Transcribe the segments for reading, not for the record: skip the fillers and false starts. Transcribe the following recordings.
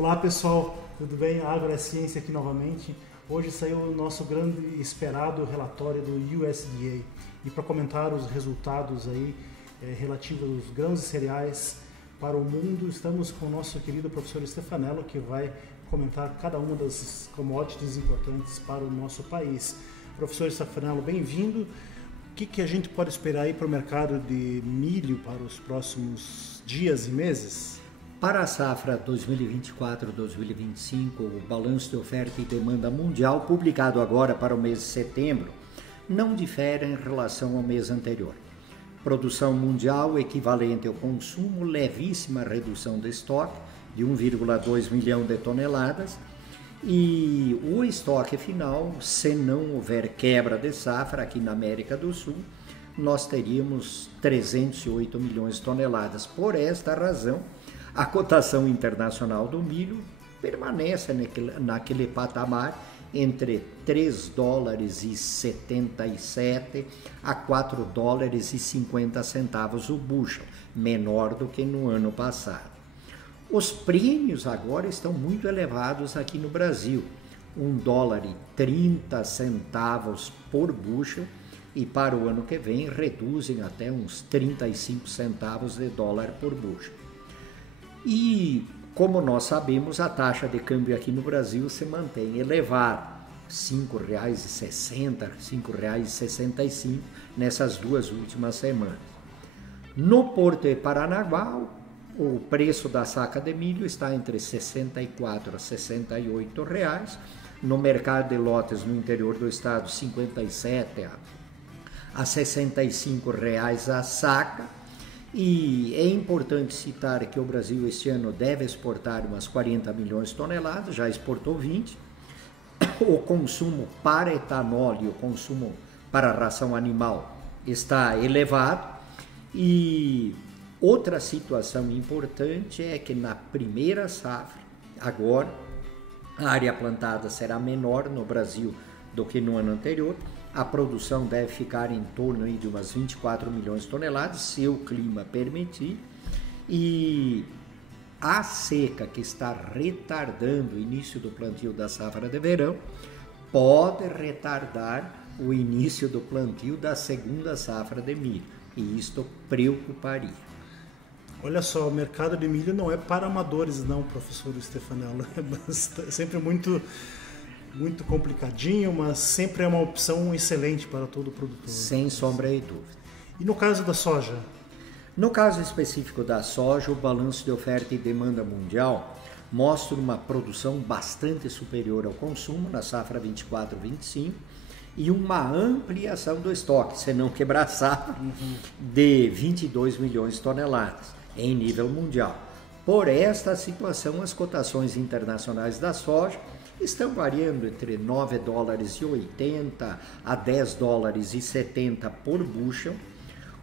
Olá pessoal, tudo bem? Agro é Ciência aqui novamente. Hoje saiu o nosso grande e esperado relatório do USDA e para comentar os resultados aí relativos aos grãos e cereais para o mundo, estamos com o nosso querido professor Stefanello, que vai comentar cada uma das commodities importantes para o nosso país. Professor Stefanello, bem-vindo. O que a gente pode esperar aí para o mercado de milho para os próximos dias e meses? Para a safra 2024-2025, o balanço de oferta e demanda mundial, publicado agora para o mês de setembro, não difere em relação ao mês anterior. Produção mundial equivalente ao consumo, levíssima redução de estoque, de 1,2 milhão de toneladas, e o estoque final, se não houver quebra de safra aqui na América do Sul, nós teríamos 308 milhões de toneladas. Por esta razão, a cotação internacional do milho permanece naquele patamar entre 3 dólares e 77 a 4 dólares e 50 centavos o bushel, menor do que no ano passado. Os prêmios agora estão muito elevados aqui no Brasil, 1 dólar e 30 centavos por bushel, e para o ano que vem reduzem até uns 35 centavos de dólar por bushel. E, como nós sabemos, a taxa de câmbio aqui no Brasil se mantém elevada, R$ 5,60, R$ 5,65 nessas duas últimas semanas. No Porto de Paranaguá, o preço da saca de milho está entre R$ 64 a R$ 68 reais. No mercado de lotes no interior do estado, R$ 57 a R$ 65 reais a saca. E é importante citar que o Brasil este ano deve exportar umas 40 milhões de toneladas, já exportou 20. O consumo para etanol e o consumo para ração animal está elevado. E outra situação importante é que na primeira safra, agora, a área plantada será menor no Brasil do que no ano anterior. A produção deve ficar em torno de umas 24 milhões de toneladas, se o clima permitir. E a seca que está retardando o início do plantio da safra de verão pode retardar o início do plantio da segunda safra de milho. E isto preocuparia. Olha só, o mercado de milho não é para amadores não, professor Stefanello. É sempre muito complicadinho, mas sempre é uma opção excelente para todo produtor. Sem sombra de dúvida. E no caso da soja? No caso específico da soja, o balanço de oferta e demanda mundial mostra uma produção bastante superior ao consumo na safra 24-25 e uma ampliação do estoque, se não quebrar a safra, de 22 milhões de toneladas em nível mundial. Por esta situação, as cotações internacionais da soja estão variando entre 9 dólares e 80 a 10 dólares e 70 por bushel.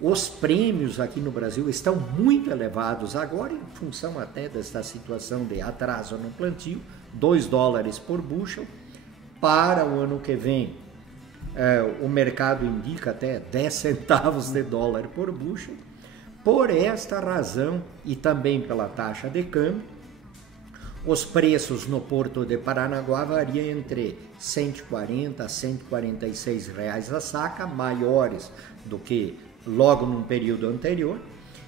Os prêmios aqui no Brasil estão muito elevados agora, em função até desta situação de atraso no plantio, 2 dólares por bushel. Para o ano que vem, o mercado indica até 10 centavos de dólar por bushel. Por esta razão e também pela taxa de câmbio, os preços no Porto de Paranaguá variam entre 140 a 146 reais a saca, maiores do que logo no período anterior.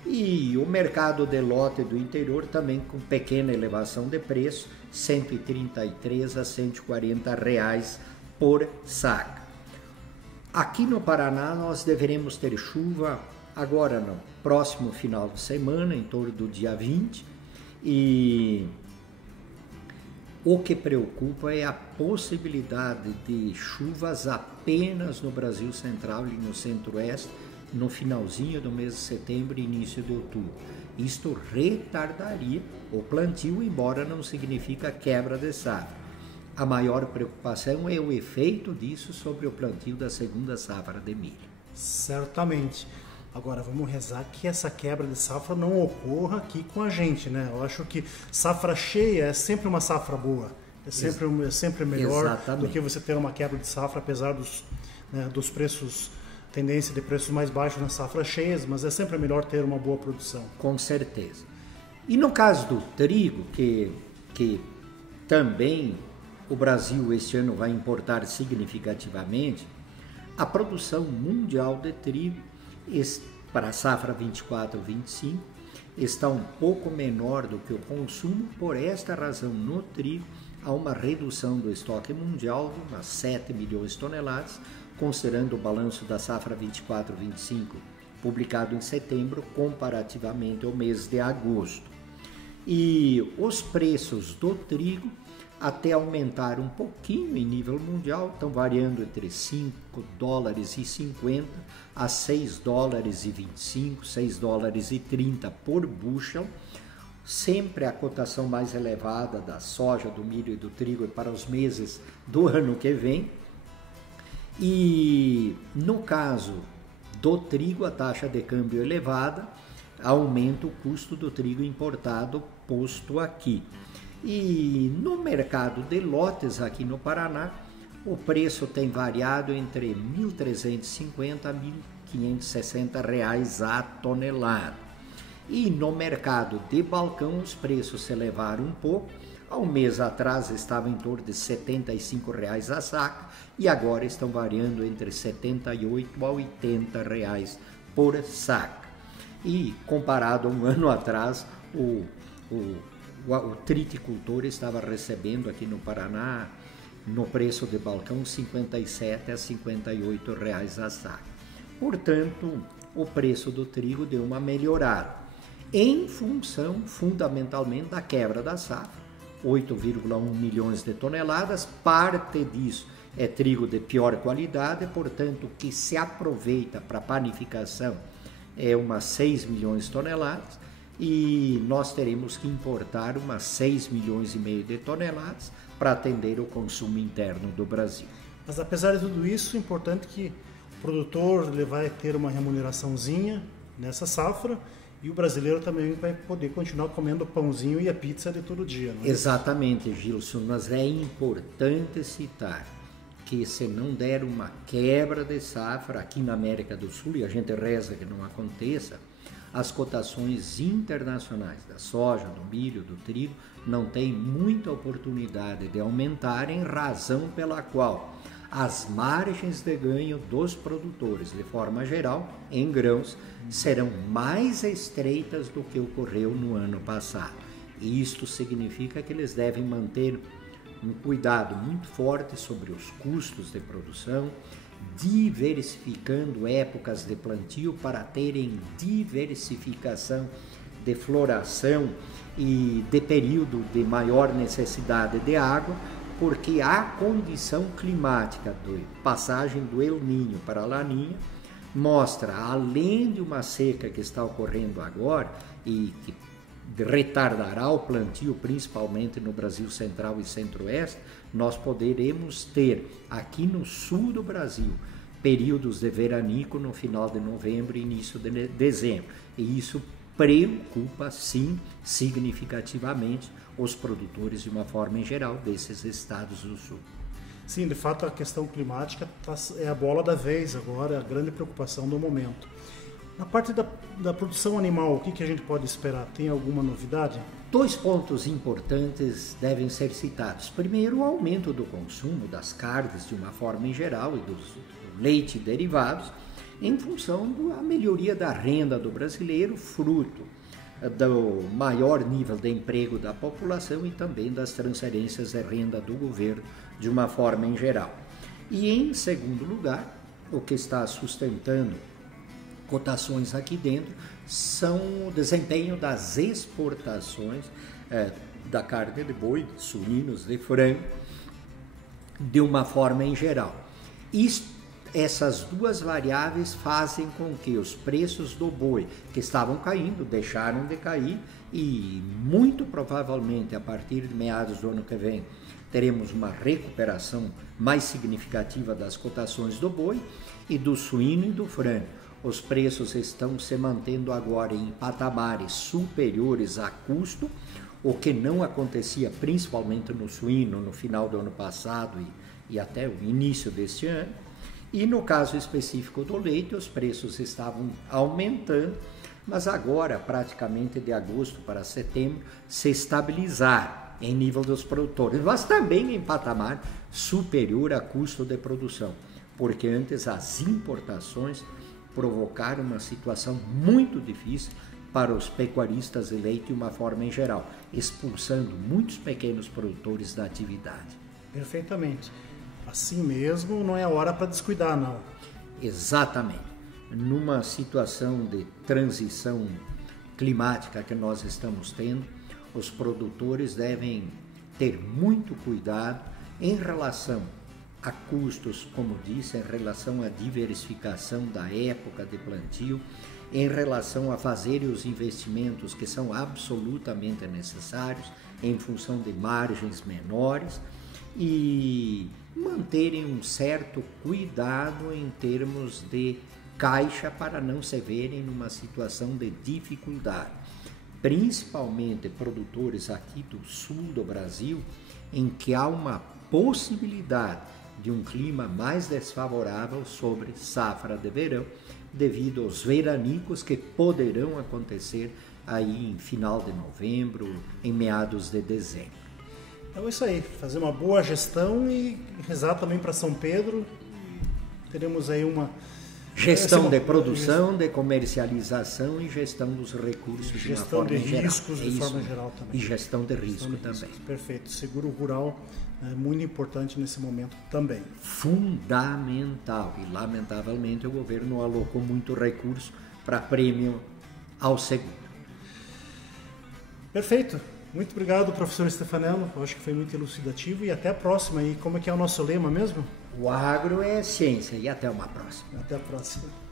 E o mercado de lote do interior também com pequena elevação de preço, 133 a 140 reais por saca. Aqui no Paraná nós deveremos ter chuva agora no próximo final de semana, em torno do dia 20, e o que preocupa é a possibilidade de chuvas apenas no Brasil Central e no Centro-Oeste no finalzinho do mês de setembro e início de outubro. Isto retardaria o plantio, embora não signifique quebra de safra. A maior preocupação é o efeito disso sobre o plantio da segunda safra de milho. Certamente. Agora vamos rezar que essa quebra de safra não ocorra aqui com a gente, né? Eu acho que safra cheia é sempre uma safra boa. É sempre melhor Exatamente. Do que você ter uma quebra de safra, apesar dos preços, tendência de preços mais baixos nas safras cheias, mas é sempre melhor ter uma boa produção. Com certeza. E no caso do trigo, que que também o Brasil este ano vai importar significativamente, a produção mundial de trigo para a safra 24-25 está um pouco menor do que o consumo. Por esta razão, no trigo, há uma redução do estoque mundial de umas 7 milhões de toneladas, considerando o balanço da safra 24-25, publicado em setembro, comparativamente ao mês de agosto. E os preços do trigo até aumentaram um pouquinho em nível mundial, estão variando entre 5 dólares e 50 a 6 dólares e 25, 6 dólares e 30 por bushel. Sempre a cotação mais elevada da soja, do milho e do trigo é para os meses do ano que vem. E no caso do trigo, a taxa de câmbio elevada aumenta o custo do trigo importado posto aqui. E no mercado de lotes aqui no Paraná, o preço tem variado entre R$ 1.350 a R$ 1.560 a tonelada. E no mercado de balcão, os preços se elevaram um pouco. Há um mês atrás estava em torno de R$ 75 a saca e agora estão variando entre R$ 78 a R$ 80 por saca. E comparado a um ano atrás, o triticultor estava recebendo aqui no Paraná, no preço de balcão, R$ 57 a R$ 58 a saca. Portanto, o preço do trigo deu uma melhorada, em função fundamentalmente da quebra da safra, 8,1 milhões de toneladas. Parte disso é trigo de pior qualidade, portanto, o que se aproveita para panificação é umas 6 milhões de toneladas, e nós teremos que importar umas 6 milhões e meio de toneladas para atender o consumo interno do Brasil. Mas apesar de tudo isso, é importante que o produtor ele vai ter uma remuneraçãozinha nessa safra, e o brasileiro também vai poder continuar comendo o pãozinho e a pizza de todo dia. Não é? Exatamente, Gilson, mas é importante citar que se não der uma quebra de safra aqui na América do Sul, e a gente reza que não aconteça, as cotações internacionais da soja, do milho, do trigo não têm muita oportunidade de aumentar, em razão pela qual as margens de ganho dos produtores, de forma geral, em grãos, serão mais estreitas do que ocorreu no ano passado. E isto significa que eles devem manter um cuidado muito forte sobre os custos de produção, diversificando épocas de plantio para terem diversificação de floração e de período de maior necessidade de água, porque a condição climática de passagem do El Niño para a Laninha mostra, além de uma seca que está ocorrendo agora e que retardará o plantio, principalmente no Brasil Central e Centro-Oeste, nós poderemos ter aqui no sul do Brasil períodos de veranico no final de novembro e início de dezembro. E isso preocupa, sim, significativamente os produtores de uma forma em geral desses estados do sul. Sim, de fato a questão climática é a bola da vez agora, a grande preocupação do momento. Na parte da produção animal, o que a gente pode esperar? Tem alguma novidade? 2 pontos importantes devem ser citados. Primeiro, o aumento do consumo das carnes de uma forma em geral e do leite e derivados, em função da melhoria da renda do brasileiro, fruto do maior nível de emprego da população e também das transferências de renda do governo de uma forma em geral. E em segundo lugar, o que está sustentando cotações aqui dentro são o desempenho das exportações da carne de boi, de suínos, de frango, de uma forma em geral. Essas duas variáveis fazem com que os preços do boi, que estavam caindo, deixaram de cair, e muito provavelmente a partir de meados do ano que vem teremos uma recuperação mais significativa das cotações do boi e do suíno e do frango. Os preços estão se mantendo agora em patamares superiores a custo, o que não acontecia principalmente no suíno no final do ano passado e até o início deste ano. E no caso específico do leite, os preços estavam aumentando, mas agora, praticamente de agosto para setembro, se estabilizaram. em nível dos produtores, mas também em patamar superior a custo de produção, porque antes as importações provocaram uma situação muito difícil para os pecuaristas de leite de uma forma em geral, expulsando muitos pequenos produtores da atividade. Perfeitamente. Assim mesmo, não é hora para descuidar, não. Exatamente. Numa situação de transição climática que nós estamos tendo, os produtores devem ter muito cuidado em relação a custos, como disse, em relação à diversificação da época de plantio, em relação a fazerem os investimentos que são absolutamente necessários em função de margens menores e manterem um certo cuidado em termos de caixa para não se verem numa situação de dificuldade, principalmente produtores aqui do sul do Brasil, em que há uma possibilidade de um clima mais desfavorável sobre safra de verão, devido aos veranicos que poderão acontecer aí em final de novembro, em meados de dezembro. Então é isso aí, fazer uma boa gestão e rezar também para São Pedro. Teremos aí uma gestão de produção, de comercialização e gestão dos recursos de uma forma geral. Gestão de riscos de forma geral também. E gestão de risco também. Perfeito. Seguro rural é muito importante nesse momento também. Fundamental. E lamentavelmente o governo alocou muito recurso para prêmio ao seguro. Perfeito. Muito obrigado, professor Stefanello. Eu acho que foi muito elucidativo e até a próxima. E como é que é o nosso lema mesmo? O agro é ciência e até uma próxima. Até a próxima.